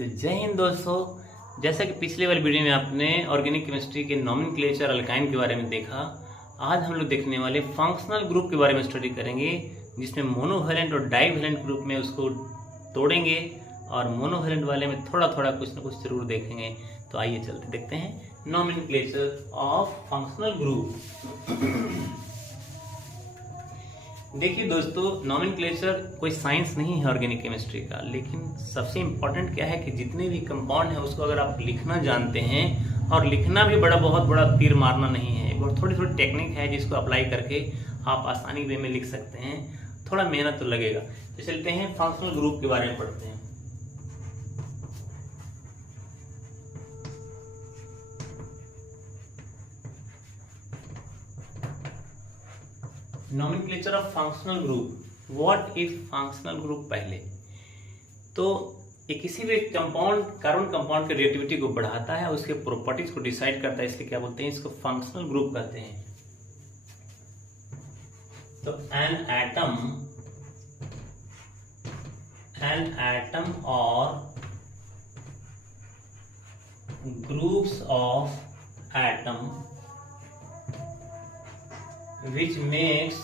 तो जय हिंद दोस्तों। जैसा कि पिछले वाली वीडियो में आपने ऑर्गेनिक केमिस्ट्री के नॉमेनक्लेचर अल्काइन के बारे में देखा, आज हम लोग देखने वाले फंक्शनल ग्रुप के बारे में स्टडी करेंगे, जिसमें मोनोवैलेंट और डाइवैलेंट ग्रुप में उसको तोड़ेंगे और मोनोवैलेंट वाले में थोड़ा थोड़ा कुछ ना कुछ जरूर देखेंगे। तो आइए चलते देखते हैं नॉमेनक्लेचर ऑफ फंक्शनल ग्रुप। देखिए दोस्तों, नॉमेनक्लेचर कोई साइंस नहीं है ऑर्गेनिक केमिस्ट्री का, लेकिन सबसे इम्पोर्टेंट क्या है कि जितने भी कंपाउंड है उसको अगर आप लिखना जानते हैं, और लिखना भी बहुत बड़ा तीर मारना नहीं है, बहुत थोड़ी थोड़ी टेक्निक है जिसको अप्लाई करके आप आसानी वे में लिख सकते हैं। थोड़ा मेहनत तो लगेगा। तो चलते हैं फंक्शनल ग्रुप के बारे में पढ़ते हैं। Nomenclature of functional group. What is functional group? पहले तो ये किसी भी कंपाउंड, कार्बन कंपाउंड की रिएक्टिविटी को बढ़ाता है, उसके प्रॉपर्टीज को डिसाइड करता है, इसलिए क्या बोलते हैं, इसको फंक्शनल ग्रुप कहते हैं। तो एन एटम और groups of atom which makes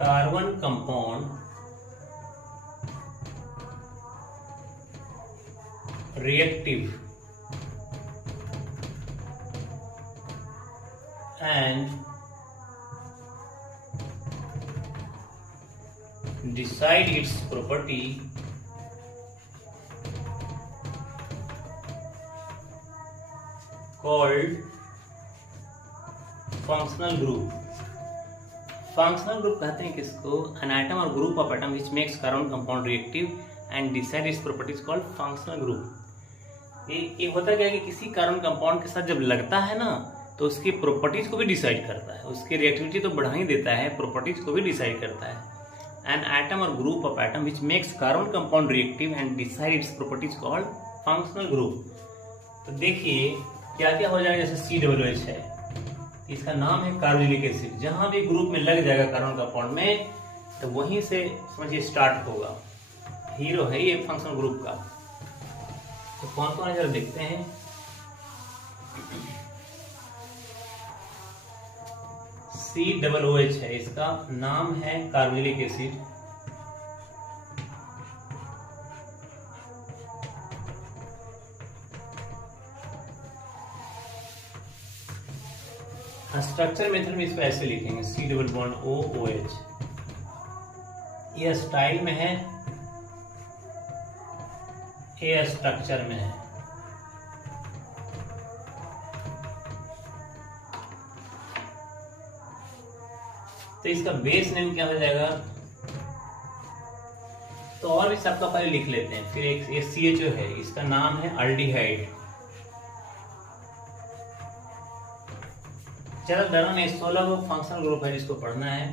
carbon compound reactive and decide its property called functional group. Functional group कहते हैं किसको? एन एटम और group of atom which makes carbon compound reactive and decide its properties called functional group. ये होता क्या है कि किसी कार्बन कंपाउंड के साथ जब लगता है ना, तो उसकी प्रॉपर्टीज को भी डिसाइड करता है, उसकी रिएक्टिविटी तो बढ़ा ही देता है, प्रॉपर्टीज को भी डिसाइड करता है। एन एटम और group of atom which makes carbon compound reactive and decide its properties called functional group. तो देखिए क्या क्या हो जाएगा। जैसे COOH है, इसका नाम है कार्बोक्सिलिक एसिड। जहां भी ग्रुप में लग जाएगा कार्बन कंपाउंड में, तो वहीं से समझिए स्टार्ट होगा, हीरो है ये फंक्शनल ग्रुप का। तो कौन कौन है जरा देखते हैं। COOH है, इसका नाम है कार्बोक्सिलिक एसिड। स्ट्रक्चर मेथड में इसको ऐसे लिखेंगे C+OH। ये स्टाइल में है, ये स्ट्रक्चर में है। तो इसका बेस नेम क्या हो जाएगा? तो और भी सबका पहले लिख लेते हैं, फिर एक ये CHO है, इसका नाम है अल्डिहाइड। चलो डरो नहीं, 16 फंक्शनल ग्रुप है जिसको पढ़ना है।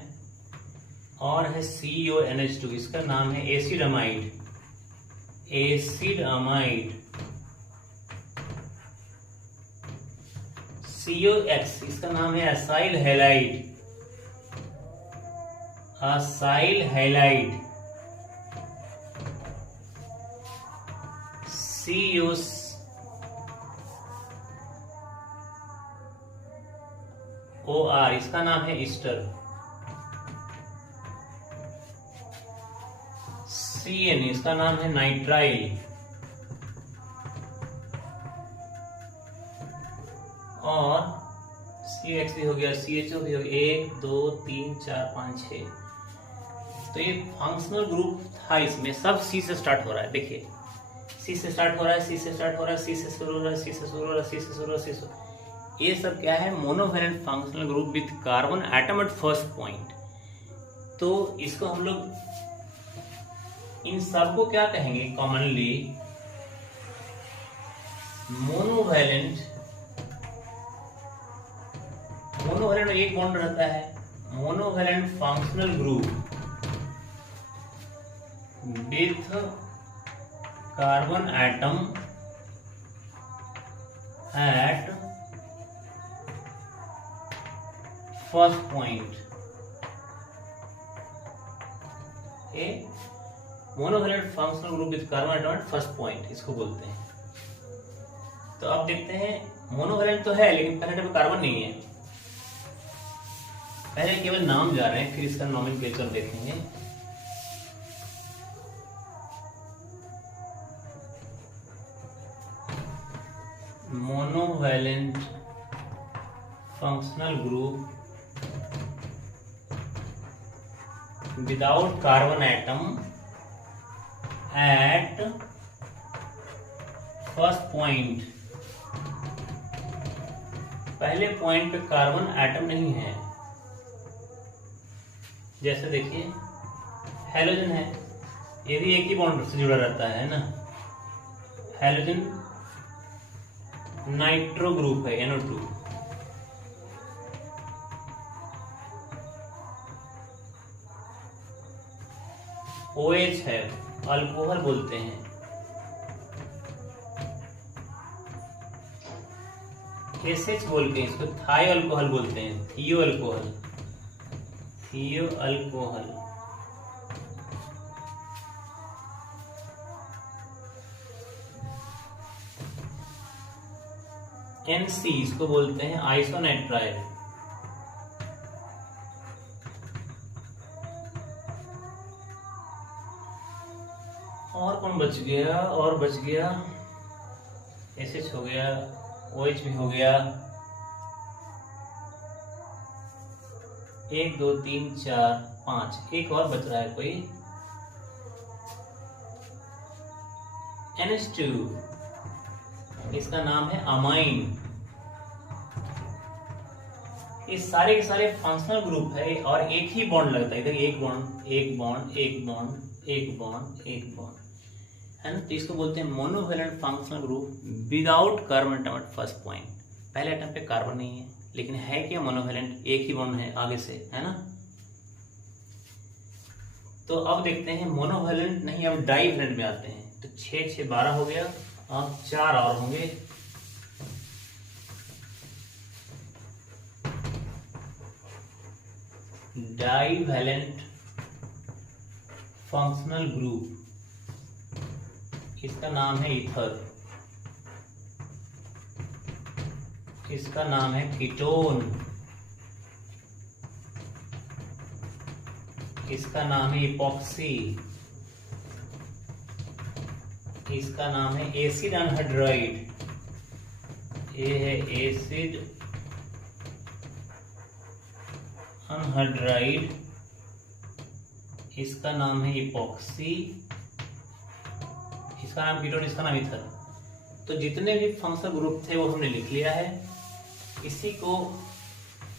और है CONH2, इसका नाम है एसिडअमाइड। COX, इसका नाम है असाइल हैलाइड। OR, इसका नाम है ईस्टर। CN, इसका नाम है नाइट्राइल। और CX भी हो गया, CHO भी हो गया। 1 2 3 4 5 6। तो ये फंक्शनल ग्रुप था, इसमें सब C से स्टार्ट हो रहा है। देखिए C से स्टार्ट हो रहा है, C से स्टार्ट हो रहा है, C से शुरू हो रहा है, C से शुरू हो रहा है, C से शुरू हो रहा है, C से। ये सब क्या है? Monovalent functional group with carbon atom at first point. तो इसको हम लोग इन सबको क्या कहेंगे कॉमनली? मोनोवैलेंट में एक बॉन्ड रहता है। Monovalent functional group with carbon atom at first point। A monovalent functional group with carbon atom at first point, इसको बोलते हैं। तो अब देखते हैं मोनोवैलेंट तो है लेकिन पहले एटम पे कार्बन नहीं है। पहले केवल नाम जा रहे हैं, फिर इसका नॉमेनक्लेचर देखेंगे। Monovalent functional group without carbon atom at first point. पहले पॉइंट पे कार्बन एटम नहीं है। जैसे देखिए हैलोजन है, ये भी एक ही बॉन्ड से जुड़ा रहता है ना। हैलोजन नाइट्रो ग्रुप है NO2। OH है, अल्कोहल बोलते हैं। SH बोलते हैं इसको, थाई अल्कोहल बोलते हैं, थियो अल्कोहल, थियो अल्कोहल। NC इसको बोलते हैं आइसोनाइट्राइल। और कौन बच गया? और बच गया SH हो गया, OH भी हो गया। 1 2 3 4 5, एक और बच रहा है कोई, NH2, इसका नाम है अमाइन। ये सारे के सारे फंक्शनल ग्रुप है और एक ही बॉन्ड लगता है, इधर एक बॉन्ड एक बॉन्ड एक बॉन्ड एक बॉन्ड एक बॉन्ड है ना। तो इसको बोलते हैं monovalent functional group without carbon atom at first point. पहले एटम पे कार्बन नहीं है लेकिन है क्या मोनोवैलेंट, एक ही बॉन्ड है आगे से, है ना। तो अब देखते हैं मोनोवैलेंट नहीं, अब डाईवैलेंट में आते हैं। तो 6 6 12 हो गया, अब 4 और होंगे। डाईवैलेंट फंक्शनल ग्रुप, इसका नाम है ईथर, इसका नाम है कीटोन, इसका नाम है इपॉक्सी, इसका नाम है एसिड अनहाइड्राइड, ये है एसिड अनहाइड्राइड, इसका नाम है इपॉक्सी, इसका नाम कीटोन, इसका नाम ईथर। तो जितने भी फंक्शनल ग्रुप थे वो हमने लिख लिया है। इसी को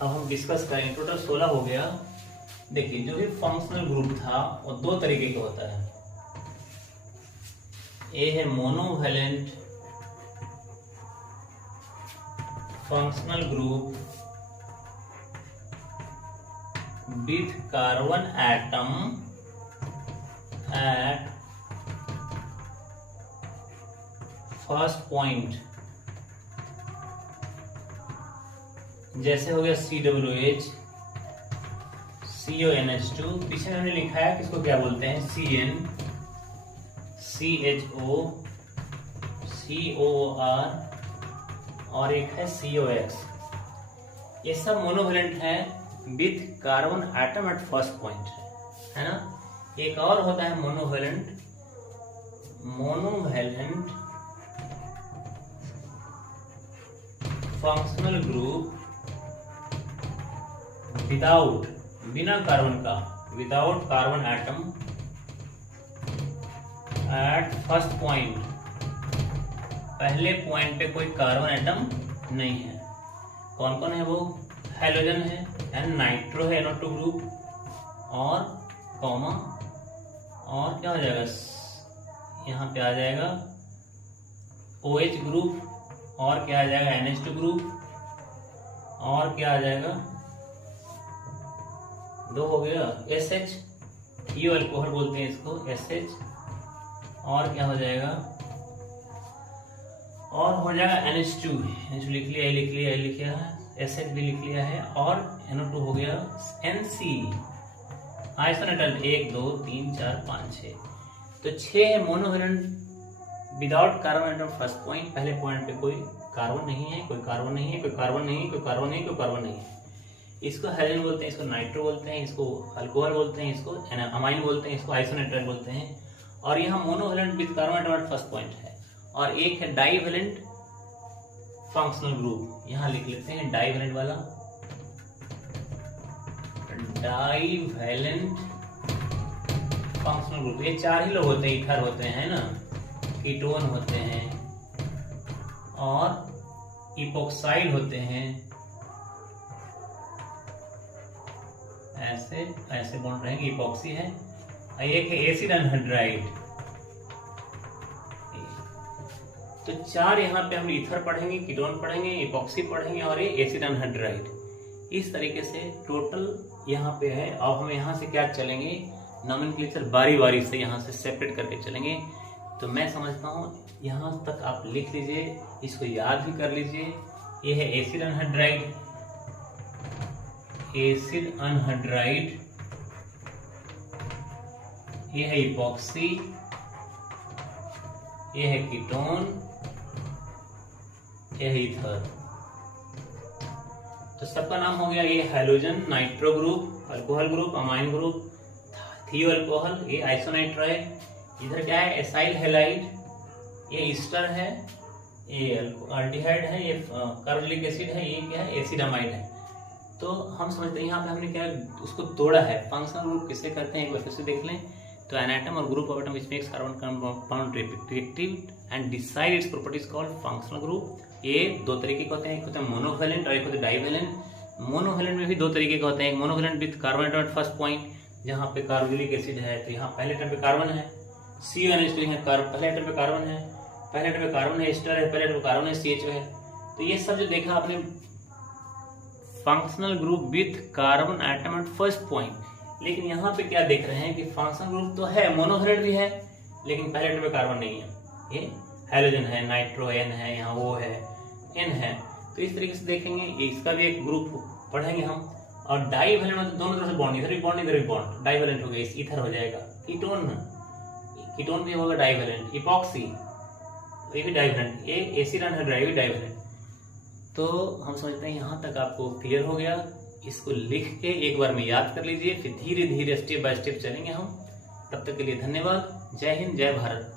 अब हम डिस्कस करेंगे। टोटल 16 हो गया। देखिए जो भी फंक्शनल ग्रुप था वो 2 तरीके का होता है। ये है monovalent functional group with carbon atom at first point. जैसे हो गया COOH, CONH2, पीछे हमने लिखा है कि इसको क्या बोलते हैं, CN, CHO, COOR और एक है COX। ये सब मोनोवैलेंट है with carbon atom at first point, है ना। एक और होता है मोनोवैलेंट फंक्शनल ग्रुप विदाउट, बिना कार्बन का, without carbon atom at first point. पहले पॉइंट पे कोई कार्बन एटम नहीं है। कौन कौन है वो? हैलोजन है एंड नाइट्रो है NO2 ग्रुप और कॉमा और क्या हो जाएगा, यहाँ पे आ जाएगा OH ग्रुप और क्या आ जाएगा NH2 ग्रुप और क्या आ जाएगा, 2 हो गया SH, थियो अल्कोहल बोलते हैं इसको, SH और क्या हो जाएगा, और हो जाएगा NH2 लिख लिया, लिख लिया, लिख लिया है, SH भी लिख लिया है और NO2 हो गया NC, आइसोनेट्रल 1 2 3 4 5 6, तो 6 है monovalent without carbon atom first point, पहले पॉइंट पे कोई कार्बन नहीं है, कोई कार्बन नहीं है, कोई कार्बन नहीं है, कोई कार्बन नहीं, कोई कार्बन नहीं है। इसको हेलोजन बोलते हैं, इसको नाइट्रो बोलते हैं, इसको अल्कोहल बोलते हैं, इसको अमाइन बोलते हैं, इसको आइसोनेट्रल बोलते हैं। और यहाँ monovalent with carbon atom at first point है। और एक है डाईवेलेंट फंक्शनल ग्रुप, यहाँ लिख लेते हैं डाईवेलेंट वाला, डाईवेलेंट फंक्शनल ग्रुप। ये 4 ही लोग होते हैं, इथर होते हैं ना, कीटोन होते हैं और इपोक्साइड होते हैं, ऐसे ऐसे बॉन्ड रहेंगे, इपोक्सी है। एक है एसिड अनहाइड्राइड। तो 4 यहाँ पे हम ईथर पढ़ेंगे, कीटोन पढ़ेंगे, इपोक्सी पढ़ेंगे और ये एसिड अनहाइड्राइड। इस तरीके से टोटल यहाँ पे है। अब हम यहाँ से क्या चलेंगे, नोमेनक्लेचर बारी बारी से यहाँ से सेपरेट करके चलेंगे। तो मैं समझता हूँ यहाँ तक आप लिख लीजिए, इसको याद भी कर लीजिए। ये है एसिड अनहाइड्राइड, एसिड अनहाइड्राइड, ये है इपोक्सी, ये है कीटोन, ये है ईथर। तो सबका नाम हो गया, ये halogen, nitro group, alcohol group, amine group, थियो अल्कोहल, ये आइसोनाइट्रो है। इधर क्या है, एसाइल हैलाइड, ये ईस्टर है, ये अल्डिहाइड है, ये कार्बोनिक एसिड है, ये क्या है, एसिड अमाइड है। तो हम समझते हैं यहाँ पे हमने क्या उसको तोड़ा है। फंक्शनल ग्रुप किसे करते हैं एक बार फिर से देख लें। तो एन एटम और group of atom which makes carbon compound reactive and decide its properties called functional group. ये 2 तरीके के होते हैं, एक होता है मोनोवेलेंट और एक होता है डाईवेलेंट। मोनोवेलेंट में भी 2 तरीके के होते हैं, एक monovalent with carbon atom at first point, जहाँ पे कार्बोनिक एसिड है तो यहाँ पहले एटम पे कार्बन है, CONH2 है, पहले एटम पे कार्बन है, पहले एटम पे कार्बन है, एस्टर है, पहले एटम पे कार्बन है, CHO है। तो ये सब जो देखा आपने functional group with carbon atom at first point. लेकिन यहाँ पे क्या देख रहे हैं कि फंक्शनल ग्रुप तो है, मोनोवेलेंट भी है, लेकिन पहले एटम पे कार्बन नहीं है, ये हैलोजन है, नाइट्रो N है, यहाँ वो है, N है। तो इस तरीके से देखेंगे, इसका भी एक ग्रुप पढ़ेंगे हम। और डाईवेलेंट मतलब दोनों तरफ से बॉन्ड, इधर भी बॉन्ड इधर भी बॉन्ड, डाईवेलेंट हो गया, इस ईथर हो जाएगा। कीटोन, कीटोन भी होगा डाईवेलेंट, इपोक्सी ये भी डाईवेलेंट, ये एसिड अनहाइड्राइड भी डाईवेलेंट। तो हम समझते हैं यहाँ तक आपको क्लियर हो गया। इसको लिख के एक बार में याद कर लीजिए, फिर धीरे धीरे स्टेप बाय स्टेप चलेंगे हम। तब तक के लिए धन्यवाद। जय हिंद, जय भारत।